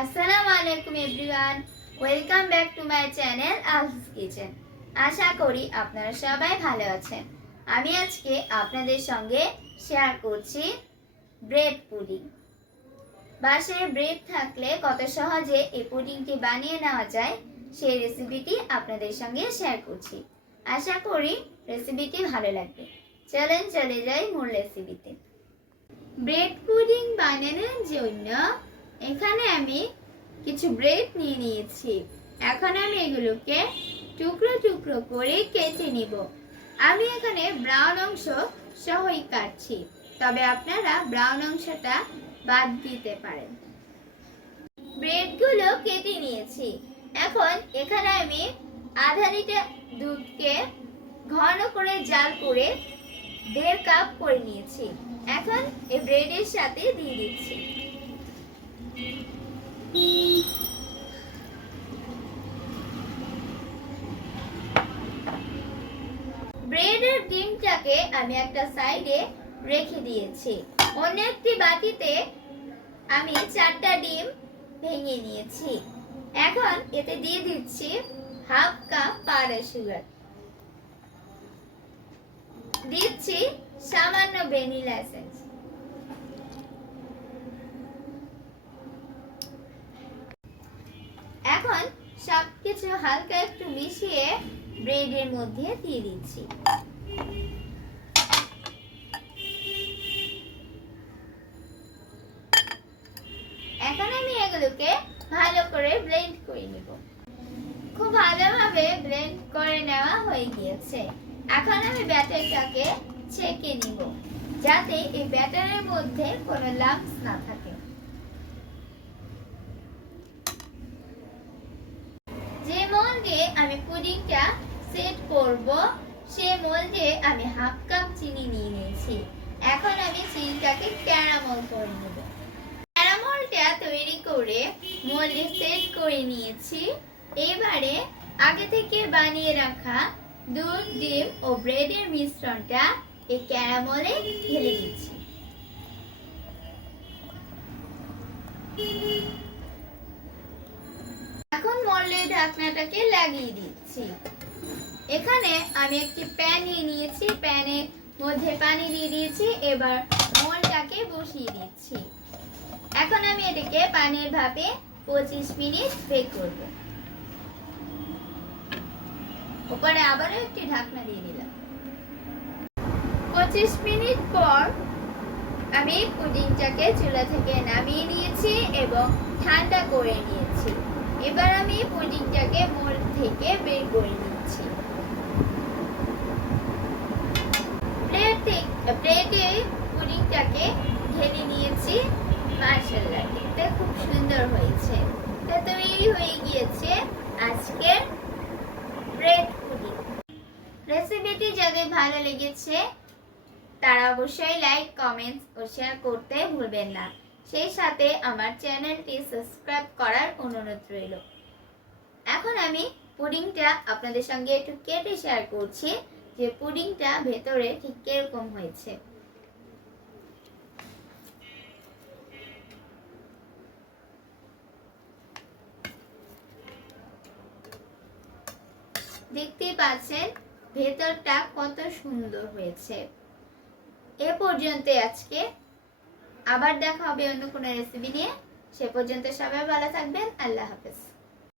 আসসালামু আলাইকুম everyone, welcome back to my channel আলস কিচেন। আশা করি আপনারা সবাই ভালো আছেন। আমি আজকে আপনাদের সঙ্গে শেয়ার করছি ব্রেড পুডিং। বাসায় ব্রেড থাকলে কত সহজে এই পুডিংটি বানিয়ে নেওয়া যায় সেই রেসিপিটি আপনাদের সঙ্গে শেয়ার করছি। আশা করি রেসিপিটি ভালো লাগবে। চলেন চলে যাই মূল রেসিপিতে। ব্রেড পুডিং বানানোর জন্য এখানে আমি কিছু ব্রেড নিয়ে নিয়েছি। এখন আমি এগুলোকে টুকরো টুকরো করে কেটে নিব। আমি এখানে ব্রাউন অংশ সহই কাটছি, তবে আপনারা ব্রাউন অংশটা বাদ দিতে পারেন। ব্রেডগুলো কেটে নিয়েছি। এখন এখানে আমি আধা লিটার দুধকে ঘন করে জাল করে 1.5 কাপ করে নিয়েছি। এখন এই ব্রেডের সাথে দিয়ে দিচ্ছি। ব্রেডের ডিমটাকে আমি একটা সাইডে রেখে দিয়েছি। অন্য একটি বাটিতে আমি 4টা ডিম ভেঙে নিয়েছি। এখন এতে দিয়ে দিচ্ছি 1/2 কাপ পাউডার সুগার, দিচ্ছি সামান্য ভ্যানিলা এসেন্স, এখন সবকিছু হালকা একটু মিশিয়ে ব্রেডের মধ্যে দিয়ে দিচ্ছি। এখন আমি এগুলোকে ভালো করে ব্লেন্ড করে নিব। খুব ভালোভাবে ব্লেন্ড করে নেওয়া হয়ে গিয়েছে। এখন আমি ব্যাটারটাকে ছেঁকে নিব, যাতে এই ব্যাটারের মধ্যে কোনো লাম্পস না থাকে। যে মোল্ডে আমি পুডিংটা সেট করব সেই মোল্ডে আমি 1/2 কাপ চিনি নিয়ে নিয়েছি। এখন আমি চিনিটাকে ক্যারামেল করে নেব। ক্যারামেলটা তৈরি করে মোল্ডে সেট করে নিয়েছি। এবারে আগে থেকে বানিয়ে রাখা দুধ, ডিম ও ব্রেডের মিশ্রণটা এই ক্যারামেলে ঢেলে দিচ্ছি। এখন মোল্ডের ঢাকনাটাকে লাগিয়ে দিচ্ছি। এখানে আমি একটি প্যান নিয়ে নিয়েছি, প্যানের মধ্যে পানি দিয়ে দিয়েছি। এবার মোল্ডটাকে বসিয়ে দিচ্ছি। এখন আমি এটাকে পানির ভাপে 25 মিনিট বেক করব। উপরে আবারও একটি ঢাকনা দিয়ে দিলাম। 25 মিনিট পর আমি পুডিংটাকে চুলা থেকে নামিয়ে নিয়েছি এবং ঠান্ডা করে নিয়েছি। এবার আমি পুডিংটাকে মোল্ড থেকে বের করে নিচ্ছি। প্লেটে পুডিংটাকে ঢেলে নিয়েছি। মাশাআল্লাহ, দেখতে খুব সুন্দর হয়েছে। তো তৈরি হয়ে গিয়েছে আজকের ব্রেড পুডিং। রেসিপিটি যাদের ভালো লেগেছে তারা অবশ্যই লাইক, কমেন্টস ও শেয়ার করতে ভুলবেন না। সেই সাথে আমার চ্যানেলটি সাবস্ক্রাইব করার অনুরোধ রইল। এখন আমি পুডিংটা আপনাদের সঙ্গে একটু কেটে শেয়ার করছি যে পুডিংটা ভেতরে ঠিক কিরকম হয়েছে। দেখতেই পাচ্ছেন ভেতরটা কত সুন্দর হয়েছে। এ পর্যন্ত আজকে, আবার দেখা হবে অন্য কোনো রেসিপি নিয়ে। সে পর্যন্ত সবাই ভালো থাকবেন। আল্লাহ হাফেজ।